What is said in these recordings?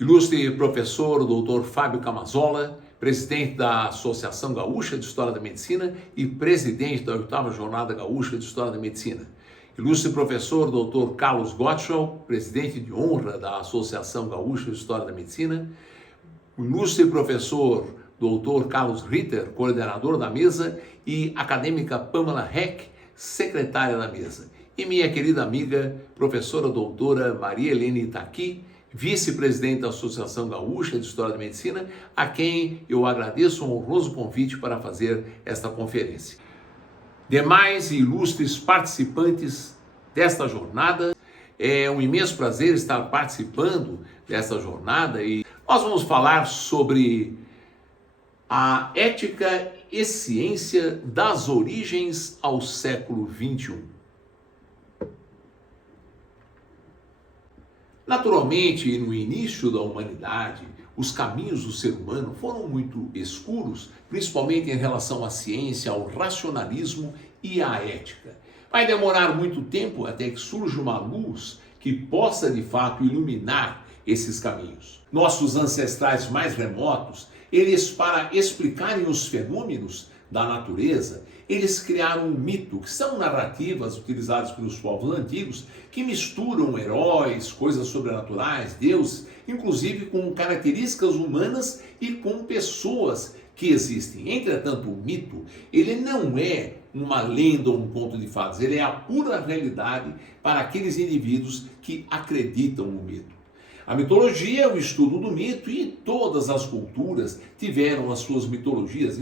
Ilustre professor Dr. Fábio Camazola, presidente da Associação Gaúcha de História da Medicina e presidente da 8ª Jornada Gaúcha de História da Medicina. Ilustre professor Dr. Carlos Gottschall, presidente de honra da Associação Gaúcha de História da Medicina. Ilustre professor Dr. Carlos Ritter, coordenador da mesa, e acadêmica Pamela Heck, secretária da mesa. E minha querida amiga, professora doutora Maria Helene Itaqui, vice-presidente da Associação Gaúcha de História da Medicina, a quem eu agradeço um honroso convite para fazer esta conferência. Demais e ilustres participantes desta jornada, é um imenso prazer estar participando desta jornada e nós vamos falar sobre a ética e ciência das origens ao século XXI. Naturalmente, no início da humanidade, os caminhos do ser humano foram muito escuros, principalmente em relação à ciência, ao racionalismo e à ética. Vai demorar muito tempo até que surja uma luz que possa, de fato, iluminar esses caminhos. Nossos ancestrais mais remotos, eles, para explicarem os fenômenos da natureza, eles criaram um mito, que são narrativas utilizadas pelos povos antigos, que misturam heróis, coisas sobrenaturais, deuses, inclusive com características humanas e com pessoas que existem. Entretanto, o mito, ele não é uma lenda ou um conto de fadas, ele é a pura realidade para aqueles indivíduos que acreditam no mito. A mitologia é o estudo do mito e todas as culturas tiveram as suas mitologias.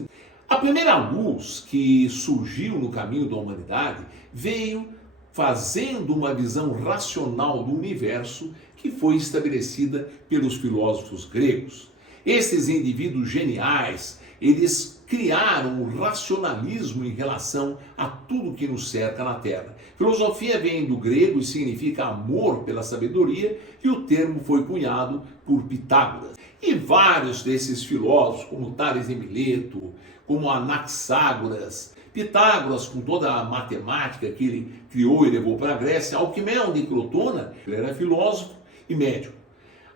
A primeira luz que surgiu no caminho da humanidade veio fazendo uma visão racional do universo que foi estabelecida pelos filósofos gregos. Esses indivíduos geniais, eles criaram o racionalismo em relação a tudo que nos cerca na Terra. Filosofia vem do grego e significa amor pela sabedoria, e o termo foi cunhado por Pitágoras. E vários desses filósofos, como Tales de Mileto, como Anaxágoras, Pitágoras, com toda a matemática que ele criou e levou para a Grécia, Alquimeu de Crotona, ele era filósofo e médico.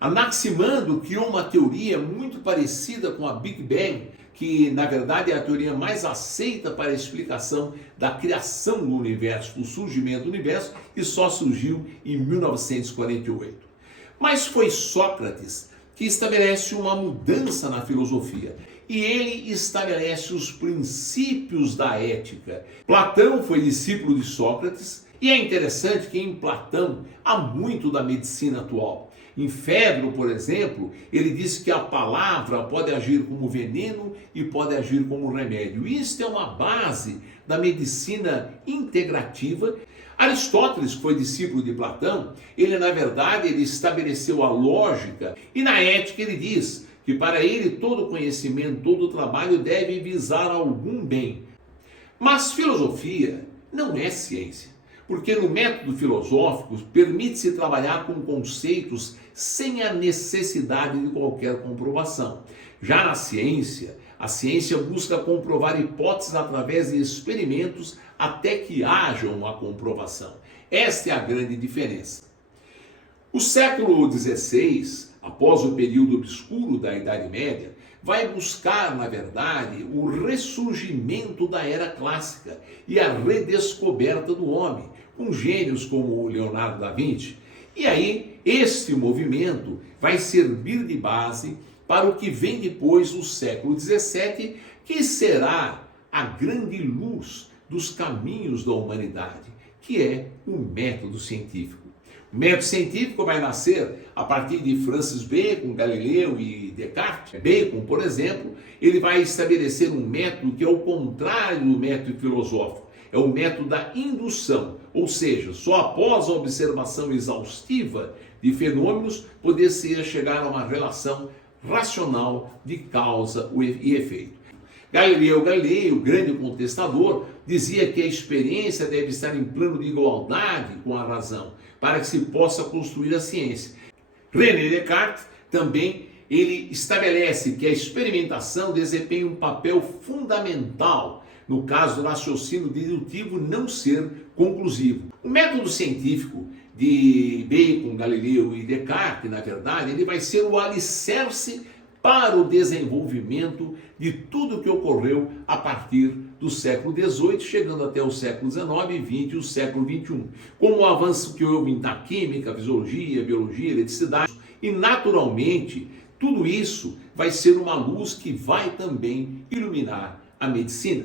Anaximandro criou uma teoria muito parecida com a Big Bang, que na verdade é a teoria mais aceita para a explicação da criação do universo, do surgimento do universo, e só surgiu em 1948. Mas foi Sócrates que estabelece uma mudança na filosofia, e ele estabelece os princípios da ética. Platão foi discípulo de Sócrates, e é interessante que em Platão há muito da medicina atual. Em Fedro, por exemplo, ele disse que a palavra pode agir como veneno e pode agir como remédio. Isso é uma base da medicina integrativa. Aristóteles, que foi discípulo de Platão, ele na verdade ele estabeleceu a lógica, e na ética ele diz que para ele todo conhecimento, todo trabalho deve visar algum bem. Mas filosofia não é ciência, porque no método filosófico permite-se trabalhar com conceitos sem a necessidade de qualquer comprovação. Já na ciência, a ciência busca comprovar hipóteses através de experimentos até que haja uma comprovação. Esta é a grande diferença. O século XVI, após o período obscuro da Idade Média, vai buscar, na verdade, o ressurgimento da Era Clássica e a redescoberta do homem, com gênios como Leonardo da Vinci. E aí, este movimento vai servir de base para o que vem depois do século XVII, que será a grande luz dos caminhos da humanidade, que é o método científico. O método científico vai nascer a partir de Francis Bacon, Galileu e Descartes. Bacon, por exemplo, ele vai estabelecer um método que é o contrário do método filosófico. É o método da indução, ou seja, só após a observação exaustiva de fenômenos poder-se chegar a uma relação racional de causa e efeito. Galileu Galilei, o grande contestador, dizia que a experiência deve estar em plano de igualdade com a razão, para que se possa construir a ciência. René Descartes também ele estabelece que a experimentação desempenha um papel fundamental no caso do raciocínio dedutivo não ser conclusivo. O método científico de Bacon, Galileu e Descartes, na verdade, ele vai ser o alicerce para o desenvolvimento de tudo que ocorreu a partir do século XVIII, chegando até o século XIX, XX e o século XXI. Como o avanço que houve na química, fisiologia, biologia, eletricidade, e naturalmente tudo isso vai ser uma luz que vai também iluminar a medicina.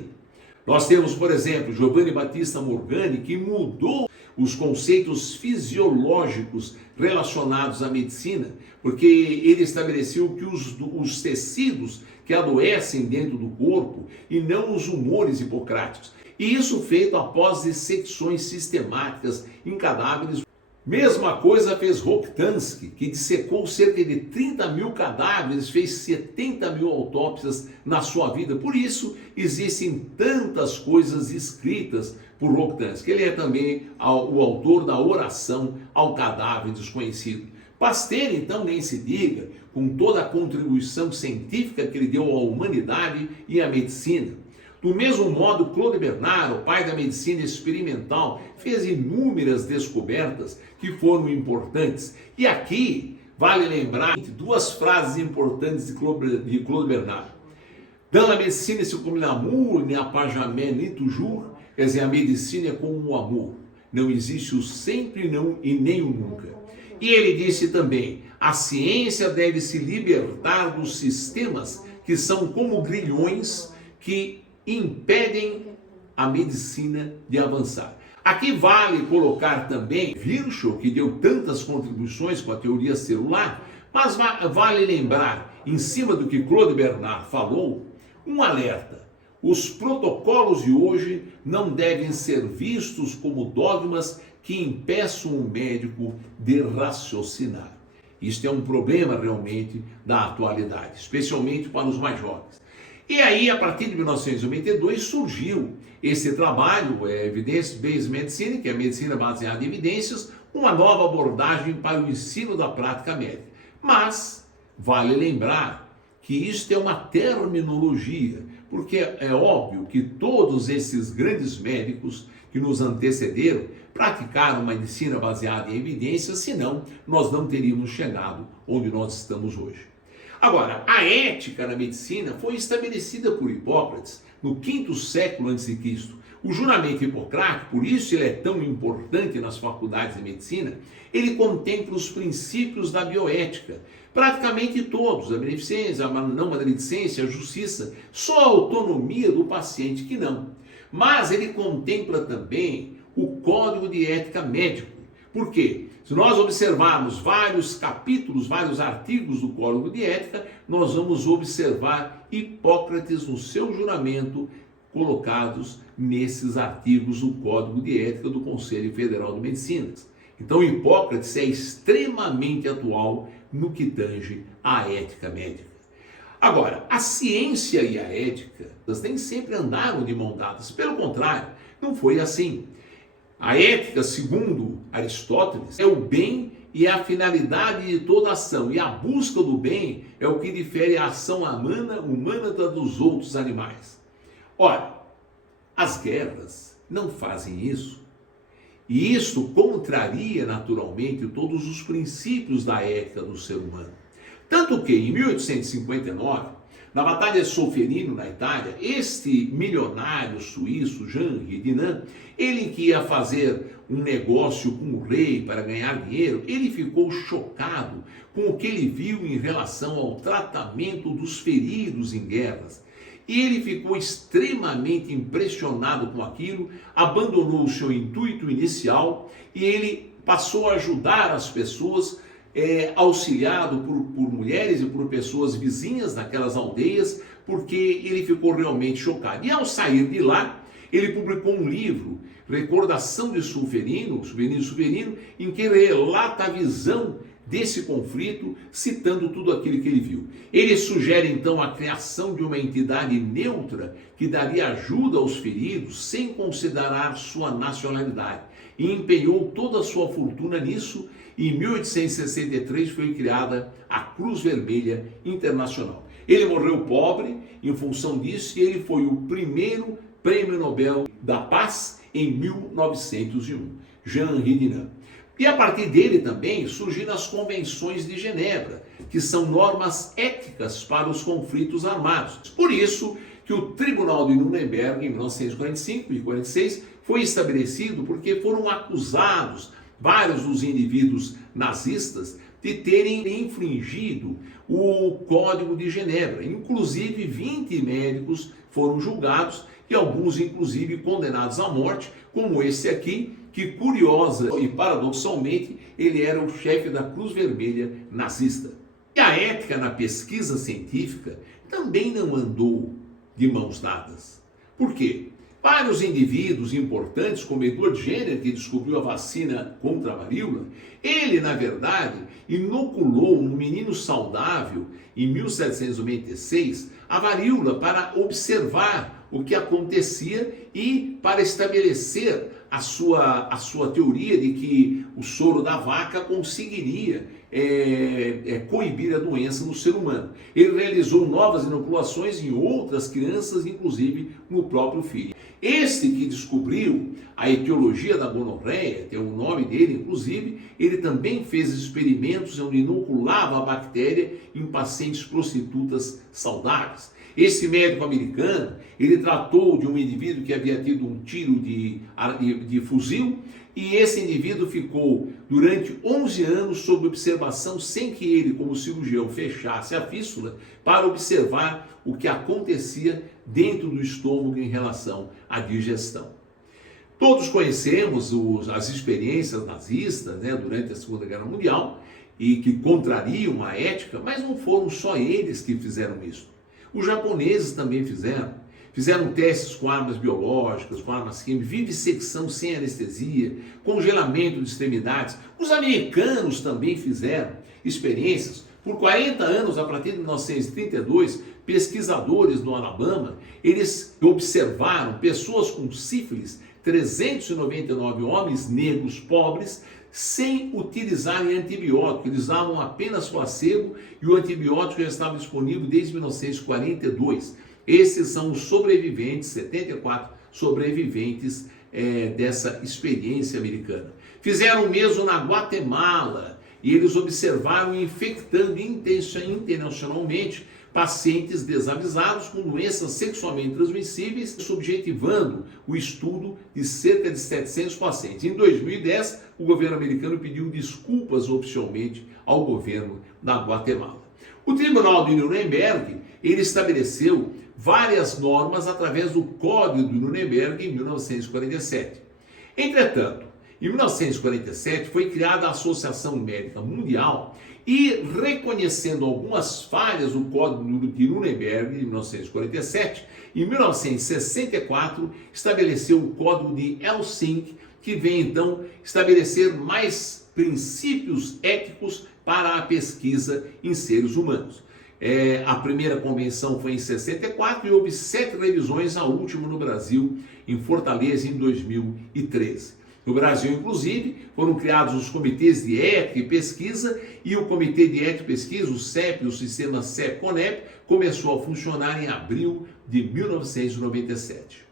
Nós temos, por exemplo, Giovanni Battista Morgani, que mudou os conceitos fisiológicos relacionados à medicina, porque ele estabeleceu que os tecidos que adoecem dentro do corpo e não os humores hipocráticos. E isso feito após dissecções sistemáticas em cadáveres. Mesma coisa fez Rokitansky, que dissecou cerca de 30 mil cadáveres, fez 70 mil autópsias na sua vida. Por isso, existem tantas coisas escritas por Rokitansky. Ele é também o autor da oração ao cadáver desconhecido. Pasteur, então, nem se diga, com toda a contribuição científica que ele deu à humanidade e à medicina. Do mesmo modo, Claude Bernard, o pai da medicina experimental, fez inúmeras descobertas que foram importantes. E aqui vale lembrar duas frases importantes de Claude Bernard. Dans la médecine, c'est comme l'amour, il n'y a pas jamais ni toujours. Quer dizer, a medicina é como o amor. Não existe o sempre não e nem o nunca. E ele disse também, a ciência deve se libertar dos sistemas que são como grilhões que impedem a medicina de avançar. Aqui vale colocar também Virchow, que deu tantas contribuições com a teoria celular, mas vale lembrar, em cima do que Claude Bernard falou, um alerta. Os protocolos de hoje não devem ser vistos como dogmas que impeçam o médico de raciocinar. Isto é um problema realmente da atualidade, especialmente para os mais jovens. E aí, a partir de 1992, surgiu esse trabalho, Evidence-Based Medicine, que é a medicina baseada em evidências, uma nova abordagem para o ensino da prática médica. Mas, vale lembrar que isto é uma terminologia, porque é óbvio que todos esses grandes médicos que nos antecederam praticaram uma medicina baseada em evidências, senão nós não teríamos chegado onde nós estamos hoje. Agora, a ética na medicina foi estabelecida por Hipócrates no V século a.C. O juramento hipocrático, por isso ele é tão importante nas faculdades de medicina, ele contempla os princípios da bioética, praticamente todos, a beneficência, a não maledicência, a justiça, só a autonomia do paciente que não. Mas ele contempla também o Código de Ética Médico. Por quê? Se nós observarmos vários capítulos, vários artigos do Código de Ética, nós vamos observar Hipócrates no seu juramento colocados nesses artigos do Código de Ética do Conselho Federal de Medicina. Então Hipócrates é extremamente atual no que tange à ética médica. Agora, a ciência e a ética, elas nem sempre andaram de mão dadas. Pelo contrário, não foi assim. A ética, segundo Aristóteles, é o bem e a finalidade de toda ação. E a busca do bem é o que difere a ação humana da dos outros animais. Ora, as guerras não fazem isso. E isso contraria naturalmente todos os princípios da ética do ser humano. Tanto que, em 1859, na Batalha de Solferino, na Itália, este milionário suíço, Jean Renan, ele que ia fazer um negócio com o rei para ganhar dinheiro, ele ficou chocado com o que ele viu em relação ao tratamento dos feridos em guerras. E ele ficou extremamente impressionado com aquilo, abandonou o seu intuito inicial e ele passou a ajudar as pessoas, auxiliado por mulheres e por pessoas vizinhas daquelas aldeias, porque ele ficou realmente chocado. E ao sair de lá, ele publicou um livro, Recordação de Solferino, em que relata a visão desse conflito, citando tudo aquilo que ele viu. Ele sugere então a criação de uma entidade neutra que daria ajuda aos feridos sem considerar sua nacionalidade, e empenhou toda a sua fortuna nisso, e em 1863 foi criada a Cruz Vermelha Internacional. Ele morreu pobre em função disso, e ele foi o primeiro Prêmio Nobel da Paz em 1901, Jean Renan. E a partir dele também surgiram as convenções de Genebra, que são normas éticas para os conflitos armados. Por isso que o Tribunal de Nuremberg, em 1945 e 46, foi estabelecido porque foram acusados vários dos indivíduos nazistas de terem infringido o Código de Genebra. Inclusive, 20 médicos foram julgados e alguns, inclusive, condenados à morte, como esse aqui, que, curiosa e paradoxalmente, ele era o chefe da Cruz Vermelha nazista. E a ética na pesquisa científica também não andou de mãos dadas. Por quê? Vários indivíduos importantes, como Edward Jenner, que descobriu a vacina contra a varíola, ele, na verdade, inoculou no menino saudável, em 1796, a varíola para observar o que acontecia e para estabelecer a sua teoria de que o soro da vaca conseguiria coibir a doença no ser humano. Ele realizou novas inoculações em outras crianças, inclusive no próprio filho. Este que descobriu a etiologia da gonorreia, tem o nome dele inclusive, ele também fez experimentos onde inoculava a bactéria em pacientes prostitutas saudáveis. Esse médico americano, ele tratou de um indivíduo que havia tido um tiro de fuzil, e esse indivíduo ficou durante 11 anos sob observação sem que ele, como cirurgião, fechasse a fístula para observar o que acontecia dentro do estômago em relação à digestão. Todos conhecemos as experiências nazistas, durante a Segunda Guerra Mundial e que contrariam a ética, mas não foram só eles que fizeram isso. Os japoneses também fizeram testes com armas biológicas, com armas químicas, vivissecção sem anestesia, congelamento de extremidades. Os americanos também fizeram experiências. Por 40 anos, a partir de 1932, pesquisadores no Alabama, eles observaram pessoas com sífilis, 399 homens negros pobres, sem utilizarem antibiótico. Eles usavam apenas placebo e o antibiótico já estava disponível desde 1942. Esses são os sobreviventes, 74 sobreviventes dessa experiência americana. Fizeram o mesmo na Guatemala e eles observaram infectando intencionalmente pacientes desavisados com doenças sexualmente transmissíveis, subjetivando o estudo de cerca de 700 pacientes. Em 2010, o governo americano pediu desculpas oficialmente ao governo da Guatemala. O Tribunal de Nuremberg, ele estabeleceu várias normas através do Código de Nuremberg em 1947. Entretanto, em 1947 foi criada a Associação Médica Mundial e, reconhecendo algumas falhas do Código de Nuremberg de 1947, em 1964 estabeleceu o Código de Helsinki, que vem então estabelecer mais princípios éticos para a pesquisa em seres humanos. A primeira convenção foi em 64 e houve 7 revisões, a última no Brasil, em Fortaleza, em 2013. No Brasil, inclusive, foram criados os comitês de ética e pesquisa e o Comitê de Ética e Pesquisa, o CEP, o sistema CEP-CONEP, começou a funcionar em abril de 1997.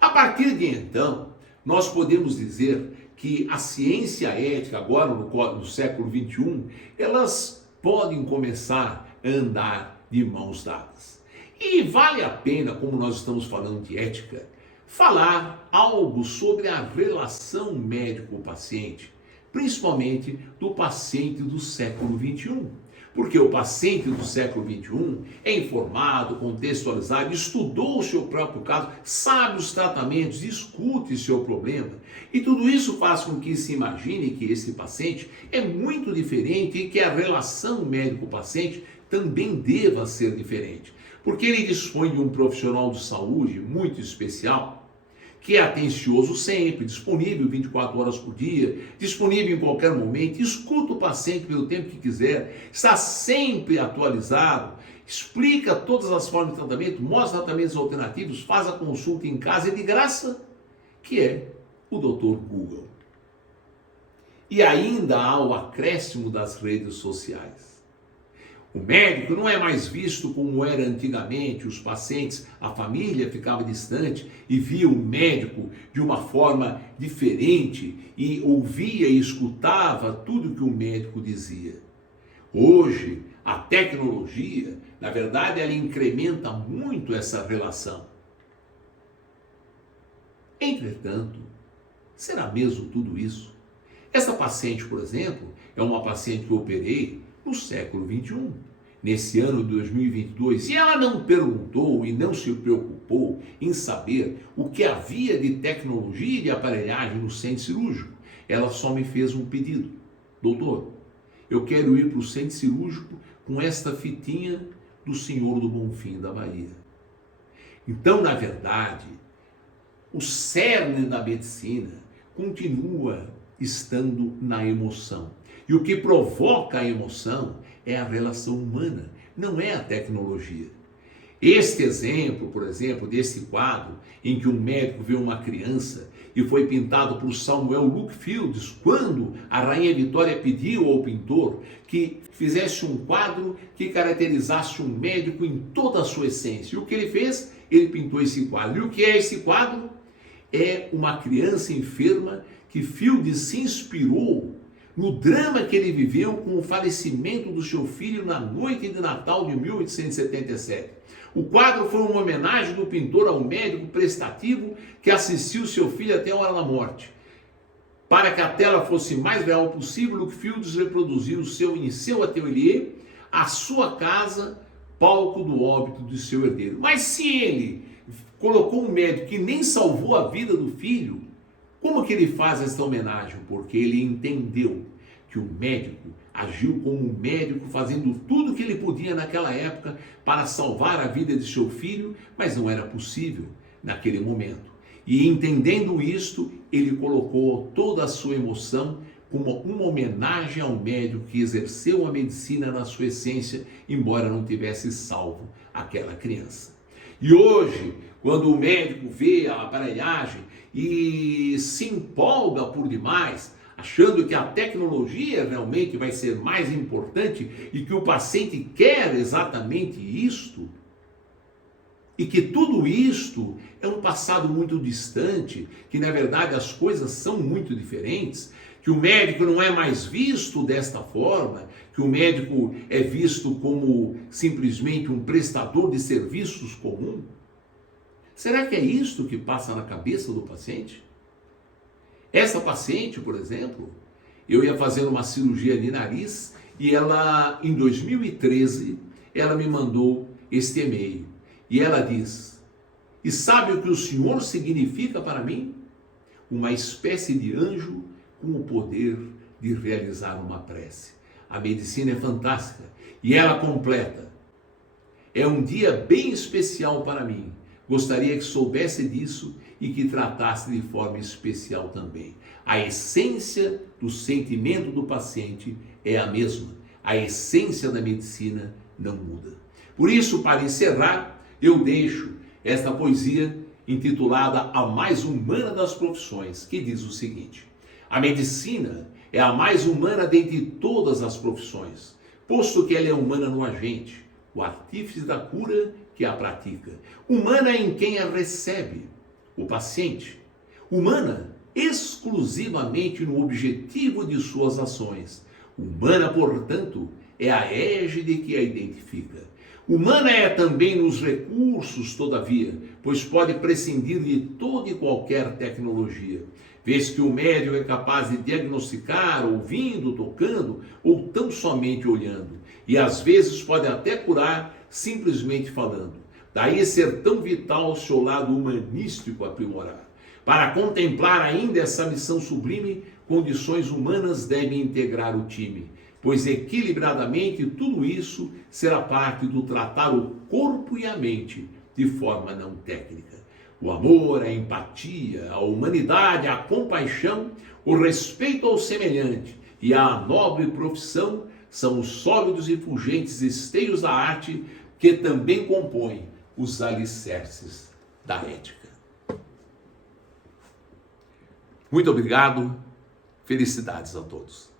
A partir de então, nós podemos dizer que a ciência ética, agora no século XXI, elas podem começar a andar de mãos dadas. E vale a pena, como nós estamos falando de ética, falar algo sobre a relação médico-paciente, principalmente do paciente do século XXI. Porque o paciente do século XXI é informado, contextualizado, estudou o seu próprio caso, sabe os tratamentos, discute seu problema. E tudo isso faz com que se imagine que esse paciente é muito diferente e que a relação médico-paciente também deva ser diferente. Porque ele dispõe de um profissional de saúde muito especial, que é atencioso sempre, disponível 24 horas por dia, disponível em qualquer momento, escuta o paciente pelo tempo que quiser, está sempre atualizado, explica todas as formas de tratamento, mostra tratamentos alternativos, faz a consulta em casa e de graça, que é o Dr. Google. E ainda há o acréscimo das redes sociais. O médico não é mais visto como era antigamente, os pacientes, a família ficava distante e via o médico de uma forma diferente e ouvia e escutava tudo que o médico dizia. Hoje, a tecnologia, na verdade, ela incrementa muito essa relação. Entretanto, será mesmo tudo isso? Essa paciente, por exemplo, é uma paciente que eu operei no século XXI, nesse ano de 2022, e ela não perguntou e não se preocupou em saber o que havia de tecnologia e de aparelhagem no centro cirúrgico. Ela só me fez um pedido: doutor, eu quero ir para o centro cirúrgico com esta fitinha do Senhor do Bonfim da Bahia. Então, na verdade, o cerne da medicina continua estando na emoção. E o que provoca a emoção é a relação humana, não é a tecnologia. Este exemplo, por exemplo, desse quadro em que um médico vê uma criança e foi pintado por Samuel Luke Fields, quando a Rainha Vitória pediu ao pintor que fizesse um quadro que caracterizasse um médico em toda a sua essência. E o que ele fez? Ele pintou esse quadro. E o que é esse quadro? É uma criança enferma que Fields se inspirou no drama que ele viveu com o falecimento do seu filho na noite de Natal de 1877. O quadro foi uma homenagem do pintor ao médico prestativo que assistiu seu filho até a hora da morte. Para que a tela fosse mais real possível, Luke Fields reproduziu em seu ateliê a sua casa, palco do óbito de seu herdeiro. Mas se ele colocou um médico que nem salvou a vida do filho, como que ele faz esta homenagem? Porque ele entendeu que o médico agiu como um médico, fazendo tudo o que ele podia naquela época para salvar a vida de seu filho, mas não era possível naquele momento. E entendendo isto, ele colocou toda a sua emoção como uma homenagem ao médico que exerceu a medicina na sua essência, embora não tivesse salvo aquela criança. E hoje, quando o médico vê a aparelhagem e se empolga por demais, achando que a tecnologia realmente vai ser mais importante e que o paciente quer exatamente isto, e que tudo isto é um passado muito distante, que na verdade as coisas são muito diferentes, que o médico não é mais visto desta forma, que o médico é visto como simplesmente um prestador de serviços comum. Será que é isto que passa na cabeça do paciente? Essa paciente, por exemplo, eu ia fazer uma cirurgia de nariz e ela, em 2013, ela me mandou este e-mail. E ela diz: e sabe o que o senhor significa para mim? Uma espécie de anjo com o poder de realizar uma prece. A medicina é fantástica. E ela completa: é um dia bem especial para mim. Gostaria que soubesse disso e que tratasse de forma especial também. A essência do sentimento do paciente é a mesma. A essência da medicina não muda. Por isso, para encerrar, eu deixo esta poesia intitulada A Mais Humana das Profissões, que diz o seguinte: a medicina é a mais humana dentre todas as profissões, posto que ela é humana no agente, o artífice da cura que a pratica, humana em quem a recebe, o paciente, humana exclusivamente no objetivo de suas ações, humana, portanto, é a égide que a identifica. Humana é também nos recursos, todavia, pois pode prescindir de toda e qualquer tecnologia, vez que o médico é capaz de diagnosticar, ouvindo, tocando ou tão somente olhando, e às vezes pode até curar simplesmente falando. Daí ser tão vital o seu lado humanístico aprimorar. Para contemplar ainda essa missão sublime, condições humanas devem integrar o time, pois equilibradamente tudo isso será parte do tratar o corpo e a mente de forma não técnica. O amor, a empatia, a humanidade, a compaixão, o respeito ao semelhante e a nobre profissão são os sólidos e fulgentes esteios da arte que também compõem os alicerces da ética. Muito obrigado, felicidades a todos.